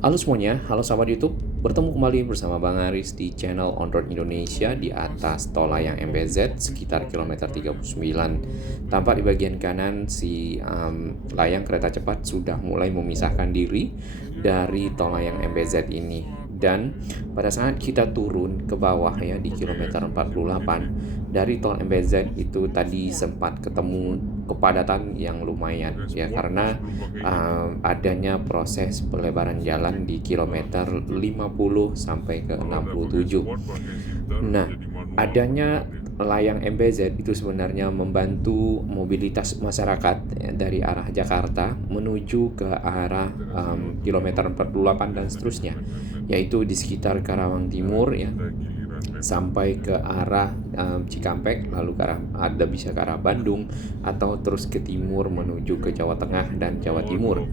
Halo semuanya, halo sahabat YouTube. Bertemu kembali bersama Bang Aris di channel On Road Indonesia di atas tol layang MBZ sekitar kilometer 39. Tampak di bagian kanan layang kereta cepat sudah mulai memisahkan diri dari tol layang MBZ ini. Dan pada saat kita turun ke bawah ya di kilometer 48 dari tol MBZ itu tadi sempat ketemu kepadatan yang lumayan ya karena adanya proses pelebaran jalan di kilometer 50 sampai ke 67. Nah, adanya layang MBZ itu sebenarnya membantu mobilitas masyarakat ya, dari arah Jakarta menuju ke arah kilometer 48 dan seterusnya, yaitu di sekitar Karawang Timur ya sampai ke arah Cikampek, lalu bisa ke arah Bandung atau terus ke timur menuju ke Jawa Tengah dan Jawa Timur.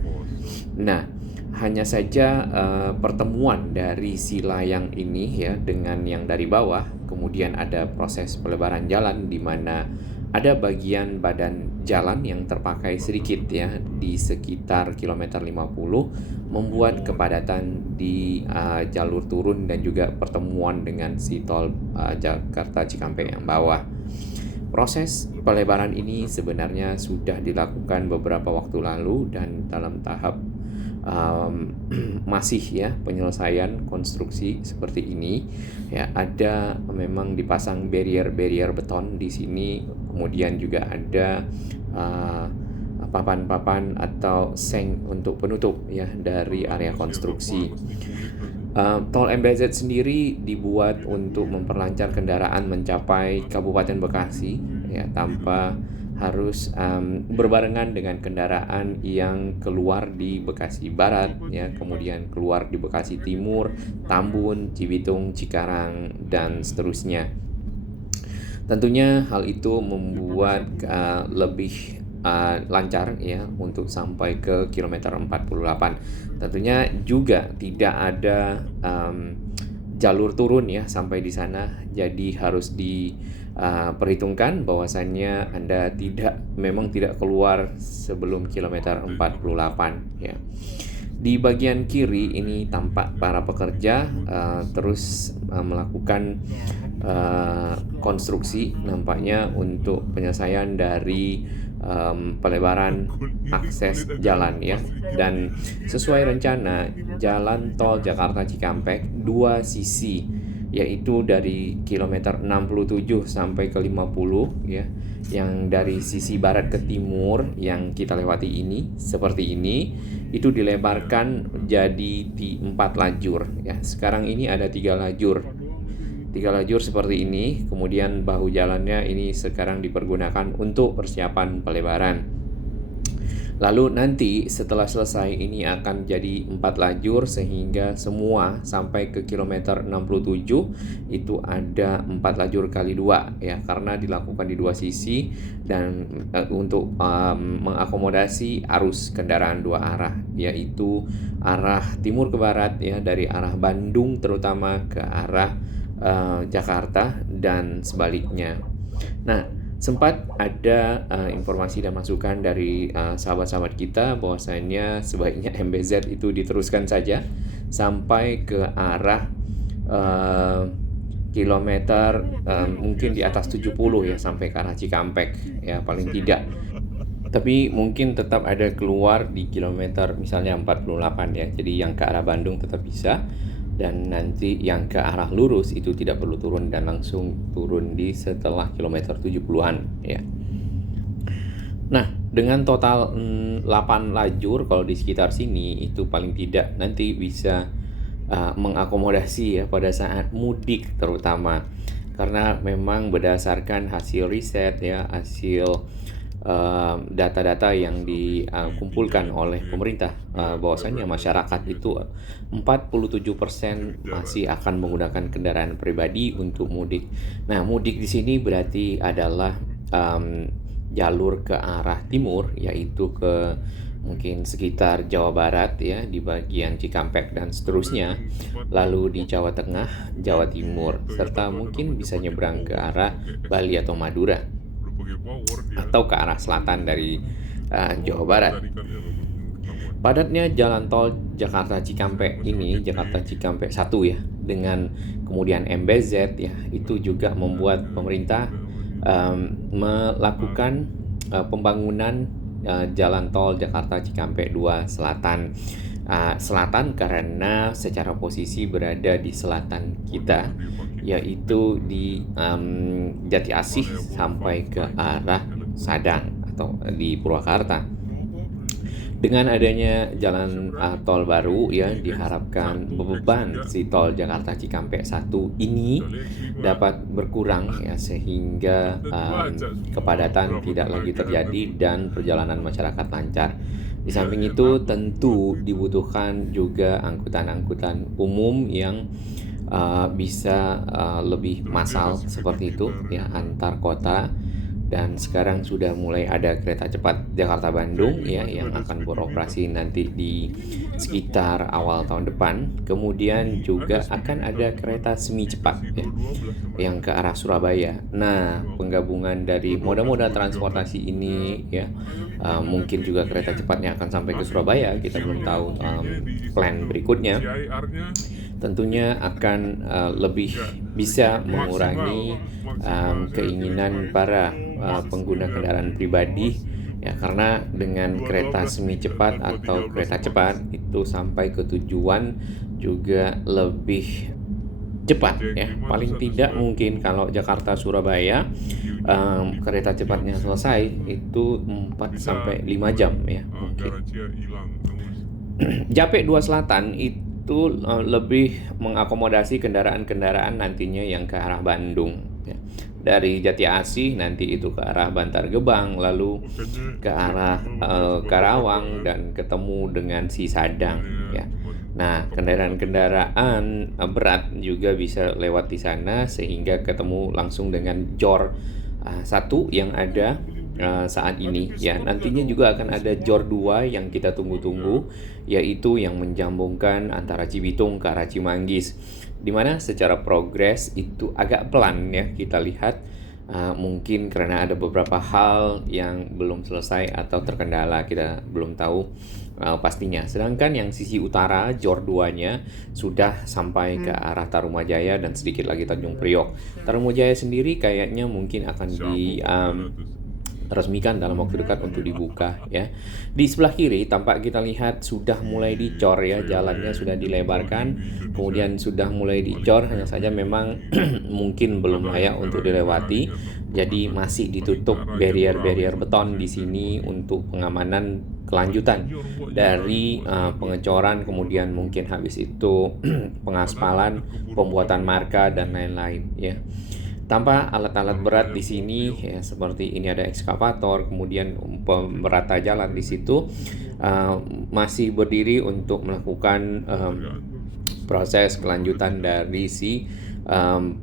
Nah, hanya saja pertemuan dari si layang ini ya dengan yang dari bawah, kemudian ada proses pelebaran jalan di mana ada bagian badan jalan yang terpakai sedikit ya di sekitar kilometer 50 membuat kepadatan di jalur turun dan juga pertemuan dengan si tol Jakarta Cikampek yang bawah. Proses pelebaran ini sebenarnya sudah dilakukan beberapa waktu lalu dan dalam tahap masih ya penyelesaian konstruksi seperti ini ya, ada memang dipasang barrier beton di sini, kemudian juga ada papan-papan atau seng untuk penutup ya dari area konstruksi. Tol MBZ sendiri dibuat untuk memperlancar kendaraan mencapai Kabupaten Bekasi ya tanpa harus berbarengan dengan kendaraan yang keluar di Bekasi Barat ya, kemudian keluar di Bekasi Timur, Tambun, Cibitung, Cikarang dan seterusnya. Tentunya hal itu membuat lebih lancar ya untuk sampai ke kilometer 48. Tentunya juga tidak ada jalur turun ya sampai di sana, jadi harus diperhitungkan bahwasannya Anda memang tidak keluar sebelum kilometer 48 ya. Di bagian kiri ini tampak para pekerja terus melakukan konstruksi nampaknya untuk penyelesaian dari pelebaran akses jalan ya. Dan sesuai rencana jalan tol Jakarta Cikampek dua sisi, yaitu dari kilometer 67 sampai ke 50 ya, yang dari sisi barat ke timur yang kita lewati ini seperti ini, itu dilebarkan jadi 4 lajur ya. Sekarang ini ada 3 lajur seperti ini, kemudian bahu jalannya ini sekarang dipergunakan untuk persiapan pelebaran. Lalu nanti setelah selesai ini akan jadi 4 lajur sehingga semua sampai ke kilometer 67 itu ada 4 lajur kali 2 ya, karena dilakukan di dua sisi dan untuk mengakomodasi arus kendaraan dua arah, yaitu arah timur ke barat ya, dari arah Bandung terutama ke arah Jakarta dan sebaliknya. Nah, sempat ada informasi dan masukan dari sahabat-sahabat kita bahwasanya sebaiknya MBZ itu diteruskan saja sampai ke arah kilometer mungkin di atas 70 ya, sampai ke arah Cikampek ya paling tidak. Tapi mungkin tetap ada keluar di kilometer misalnya 48 ya. Jadi yang ke arah Bandung tetap bisa, dan nanti yang ke arah lurus itu tidak perlu turun dan langsung turun di setelah kilometer 70-an ya. Nah, dengan total 8 lajur kalau di sekitar sini itu paling tidak nanti bisa mengakomodasi ya pada saat mudik terutama, karena memang berdasarkan hasil riset ya, hasil data-data yang dikumpulkan oleh pemerintah bahwasannya masyarakat itu 47% masih akan menggunakan kendaraan pribadi untuk mudik. Nah, mudik di sini berarti adalah jalur ke arah timur, yaitu ke mungkin sekitar Jawa Barat ya, di bagian Cikampek dan seterusnya, lalu di Jawa Tengah, Jawa Timur, serta mungkin bisa nyebrang ke arah Bali atau Madura atau ke arah selatan dari Jawa Barat. Padatnya jalan tol Jakarta Cikampek ini, Jakarta Cikampek 1 ya, dengan kemudian MBZ ya, itu juga membuat pemerintah melakukan pembangunan jalan tol Jakarta Cikampek 2 Selatan. Selatan karena secara posisi berada di selatan kita, yaitu di Jati Asih sampai ke arah Sadang atau di Purwakarta. Dengan adanya jalan tol baru ya, diharapkan beban si tol Jakarta Cikampek 1 ini dapat berkurang ya, sehingga kepadatan tidak lagi terjadi dan perjalanan masyarakat lancar. Di samping itu tentu dibutuhkan juga angkutan-angkutan umum yang bisa lebih massal seperti itu ya, antar kota. Dan sekarang sudah mulai ada kereta cepat Jakarta-Bandung ya, yang akan beroperasi nanti di sekitar awal tahun depan. Kemudian juga akan ada kereta semi cepat ya, yang ke arah Surabaya. Nah, penggabungan dari moda-moda transportasi ini ya, mungkin juga kereta cepatnya akan sampai ke Surabaya. Kita belum tahu plan berikutnya. Tentunya akan lebih bisa mengurangi keinginan para pengguna kendaraan pribadi ya, karena dengan kereta semi cepat atau kereta cepat itu sampai ke tujuan juga lebih cepat ya. Paling tidak mungkin kalau Jakarta Surabaya kereta cepatnya selesai itu 4 sampai 5 jam ya mungkin. Japek 2 Selatan itu lebih mengakomodasi kendaraan-kendaraan nantinya yang ke arah Bandung ya. Dari Jati Asih nanti itu ke arah Bantar Gebang, lalu ke arah Karawang dan ketemu dengan si Sadang ya. Nah, kendaraan-kendaraan berat juga bisa lewat di sana sehingga ketemu langsung dengan JOR 1 yang ada saat ini ya. Nantinya juga akan ada JOR 2 yang kita tunggu-tunggu, yaitu yang menjambungkan antara Cibitung ke arah Cimanggis, dimana secara progres itu agak pelan ya kita lihat, mungkin karena ada beberapa hal yang belum selesai atau terkendala, kita belum tahu pastinya. Sedangkan yang sisi utara JOR 2-nya sudah sampai ke arah Tarumajaya dan sedikit lagi Tanjung Priok. Tarumajaya sendiri kayaknya mungkin akan resmikan dalam waktu dekat untuk dibuka ya. Di sebelah kiri tampak kita lihat sudah mulai dicor ya, jalannya sudah dilebarkan, kemudian sudah mulai dicor, hanya saja memang mungkin belum layak untuk dilewati. Jadi masih ditutup barrier-barrier beton di sini untuk pengamanan kelanjutan dari pengecoran, kemudian mungkin habis itu pengaspalan, pembuatan marka dan lain-lain ya. Tanpa alat-alat berat di sini ya, seperti ini ada ekskavator, kemudian pemberata jalan di situ masih berdiri untuk melakukan proses kelanjutan dari si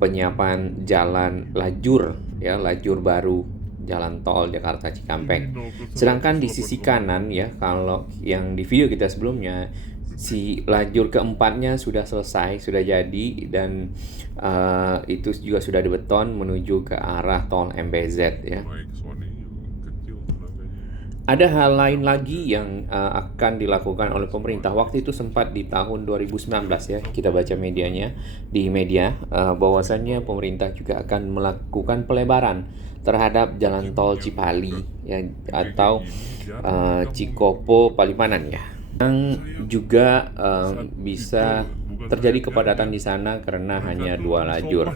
penyiapan jalan lajur ya, lajur baru jalan tol Jakarta Cikampek. Sedangkan di sisi kanan ya, kalau yang di video kita sebelumnya, si lajur keempatnya sudah selesai, sudah jadi, dan itu juga sudah dibeton menuju ke arah tol MBZ ya. Ada hal lain lagi yang akan dilakukan oleh pemerintah. Waktu itu sempat di tahun 2019 ya, kita baca medianya di media bahwasannya pemerintah juga akan melakukan pelebaran terhadap jalan tol Cipali ya, atau Cikopo Palimanan ya, yang juga bisa terjadi kepadatan di sana karena hanya 2 lajur.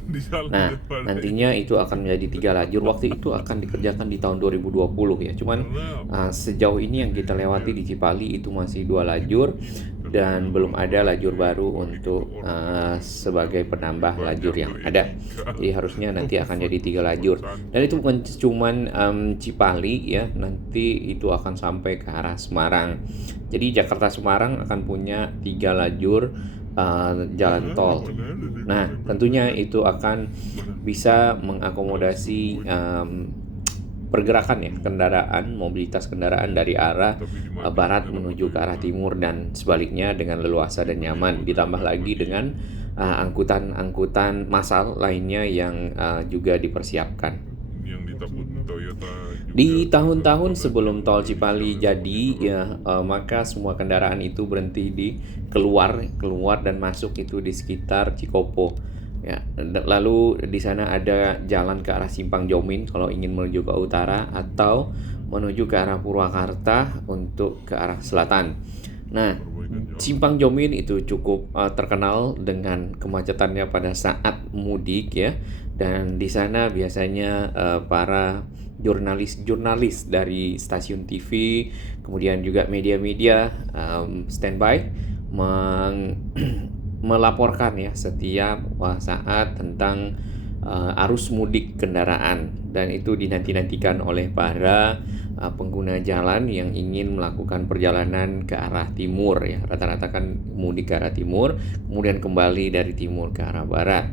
Nah, nantinya itu akan menjadi 3 lajur. Waktu itu akan dikerjakan di tahun 2020 ya. Cuman sejauh ini yang kita lewati di Cipali itu masih 2 lajur dan belum ada lajur baru untuk sebagai penambah lajur yang ada. Jadi harusnya nanti akan jadi 3 lajur. Dan itu bukan cuman Cipali ya, nanti itu akan sampai ke arah Semarang. Jadi Jakarta Semarang akan punya 3 lajur jalan tol. Nah, tentunya itu akan bisa mengakomodasi pergerakan ya, kendaraan, mobilitas kendaraan dari arah barat menuju ke arah timur dan sebaliknya dengan leluasa dan nyaman. Ditambah lagi dengan angkutan-angkutan massal lainnya yang juga dipersiapkan. Di tahun-tahun sebelum tol Cipali jadi ya, maka semua kendaraan itu berhenti di keluar keluar dan masuk itu di sekitar Cikopo. Ya, lalu di sana ada jalan ke arah Simpang Jomin kalau ingin menuju ke utara atau menuju ke arah Purwakarta untuk ke arah selatan. Nah, Simpang Jomin itu cukup terkenal dengan kemacetannya pada saat mudik ya. Dan di sana biasanya para jurnalis-jurnalis dari stasiun TV, kemudian juga media-media standby melaporkan ya setiap saat tentang arus mudik kendaraan, dan itu dinanti-nantikan oleh para pengguna jalan yang ingin melakukan perjalanan ke arah timur ya. Rata-rata kan mudik ke arah timur, kemudian kembali dari timur ke arah barat.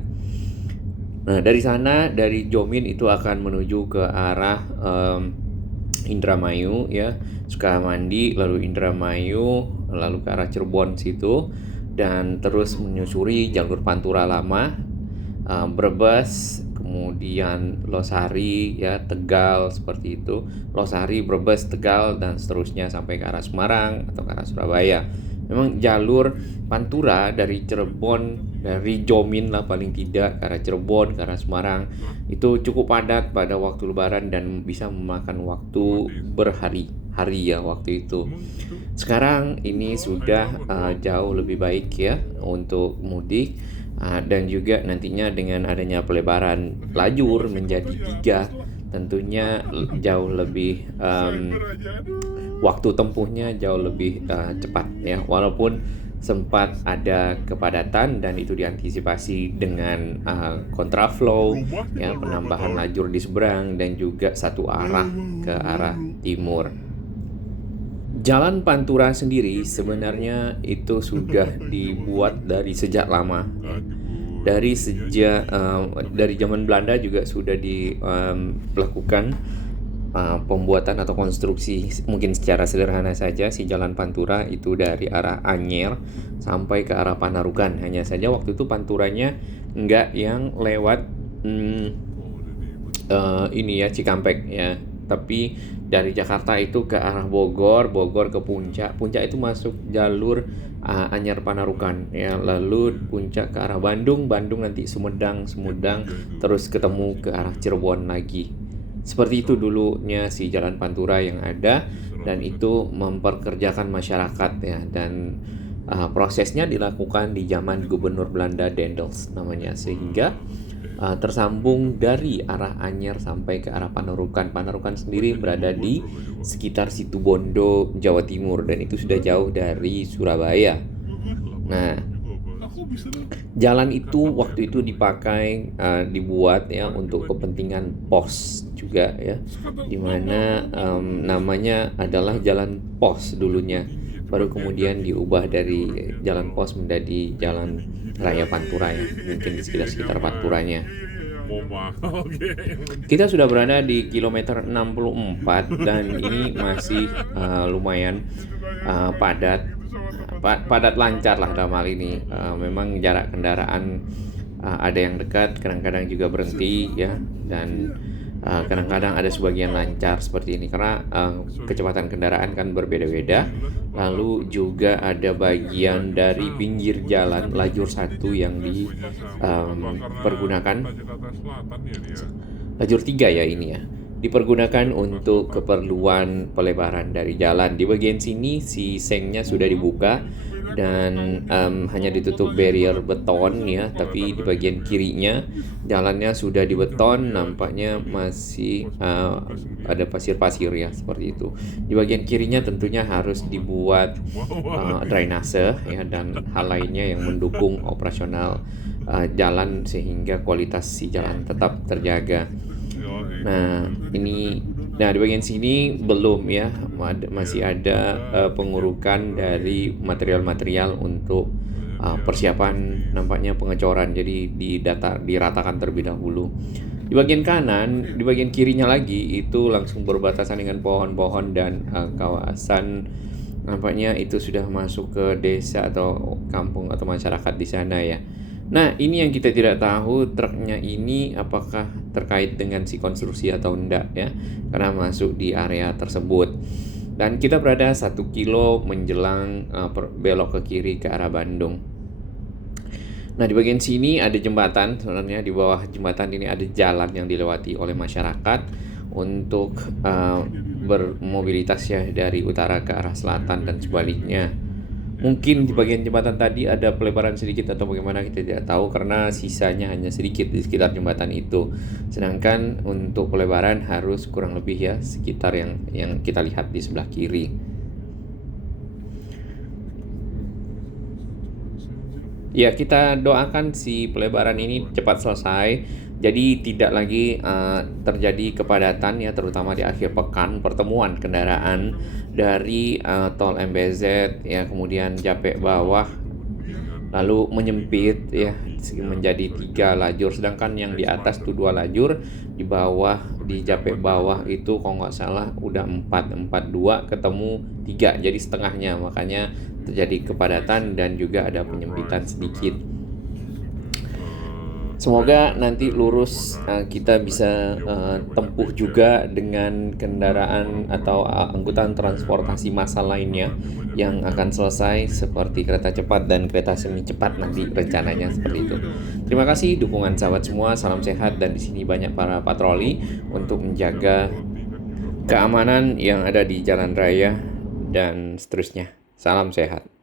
Nah, dari sana, dari Jomin itu akan menuju ke arah Indramayu ya, Sukamandi, lalu Indramayu, lalu ke arah Cirebon situ, dan terus menyusuri jalur Pantura Lama, Brebes, kemudian Losari ya, Tegal seperti itu, Losari, Brebes, Tegal, dan seterusnya sampai ke arah Semarang atau ke arah Surabaya. Memang jalur Pantura dari Cirebon, dari Jomin lah paling tidak, ke arah Cirebon, ke arah Semarang itu cukup padat pada waktu Lebaran dan bisa memakan waktu berhari-hari ya waktu itu. Sekarang ini sudah jauh lebih baik ya untuk mudik, dan juga nantinya dengan adanya pelebaran lajur menjadi 3 tentunya jauh lebih waktu tempuhnya jauh lebih cepat ya, walaupun sempat ada kepadatan dan itu diantisipasi dengan kontraflow ya, penambahan lajur di seberang dan juga satu arah ke arah timur. Jalan Pantura sendiri sebenarnya itu sudah dibuat dari sejak lama ya. Dari zaman Belanda juga sudah dilakukan pembuatan atau konstruksi mungkin secara sederhana saja. Si Jalan Pantura itu dari arah Anyer sampai ke arah Panarukan. Hanya saja waktu itu Panturanya enggak yang lewat ini ya, Cikampek ya, tapi dari Jakarta itu ke arah Bogor, Bogor ke Puncak, Puncak itu masuk jalur Anyar Panarukan ya, lalu Puncak ke arah Bandung, Bandung nanti Sumedang, Sumedang terus ketemu ke arah Cirebon lagi. Seperti itu dulunya si Jalan Pantura yang ada, dan itu memperkerjakan masyarakat ya, dan prosesnya dilakukan di zaman Gubernur Belanda Daendels namanya, sehingga tersambung dari arah Anyer sampai ke arah Panarukan. Panarukan sendiri berada di sekitar Situbondo, Jawa Timur, dan itu sudah jauh dari Surabaya. Nah, jalan itu waktu itu dipakai dibuat ya untuk kepentingan pos juga ya, dimana namanya adalah Jalan Pos dulunya, baru kemudian diubah dari Jalan Pos menjadi Jalan Raya Pantura ya, mungkin di sekitar Panturanya. Kita sudah berada di kilometer 64 dan ini masih lumayan padat lancar lah dalam hal ini. Memang jarak kendaraan ada yang dekat, kadang-kadang juga berhenti ya, dan kadang-kadang ada sebagian lancar seperti ini karena kecepatan kendaraan kan berbeda-beda. Lalu juga ada bagian dari pinggir jalan lajur 1 yang dipergunakan, lajur 3 ya ini ya, dipergunakan untuk keperluan pelebaran dari jalan. Di bagian sini si sengnya sudah dibuka dan hanya ditutup barrier beton ya, tapi di bagian kirinya jalannya sudah dibeton, nampaknya masih ada pasir-pasir ya seperti itu. Di bagian kirinya tentunya harus dibuat drainase ya dan hal lainnya yang mendukung operasional jalan sehingga kualitas si jalan tetap terjaga. Nah, di bagian sini belum ya, masih ada pengurukan dari material-material untuk persiapan nampaknya pengecoran, jadi diratakan terlebih dahulu. Di bagian kanan, di bagian kirinya lagi itu langsung berbatasan dengan pohon-pohon dan kawasan, nampaknya itu sudah masuk ke desa atau kampung atau masyarakat di sana ya. Nah, ini yang kita tidak tahu truknya ini apakah terkait dengan si konstruksi atau enggak ya, karena masuk di area tersebut. Dan kita berada 1 kilo menjelang belok ke kiri ke arah Bandung. Nah, di bagian sini ada jembatan, sebenarnya di bawah jembatan ini ada jalan yang dilewati oleh masyarakat untuk bermobilitas ya dari utara ke arah selatan dan sebaliknya. Mungkin di bagian jembatan tadi ada pelebaran sedikit atau bagaimana kita tidak tahu karena sisanya hanya sedikit di sekitar jembatan itu. Sedangkan untuk pelebaran harus kurang lebih ya sekitar yang kita lihat di sebelah kiri. Ya, kita doakan si pelebaran ini cepat selesai. Jadi tidak lagi terjadi kepadatan ya, terutama di akhir pekan, pertemuan kendaraan dari tol MBZ ya, kemudian Japek bawah, lalu menyempit ya menjadi 3 lajur, sedangkan yang di atas tuh 2 lajur, di bawah di Japek bawah itu kalau nggak salah udah 4 ketemu 3, jadi setengahnya, makanya terjadi kepadatan dan juga ada penyempitan sedikit. Semoga nanti lurus, kita bisa tempuh juga dengan kendaraan atau angkutan transportasi massal lainnya yang akan selesai seperti kereta cepat dan kereta semi cepat nanti rencananya seperti itu. Terima kasih dukungan sahabat semua, salam sehat, dan di sini banyak para patroli untuk menjaga keamanan yang ada di jalan raya dan seterusnya. Salam sehat.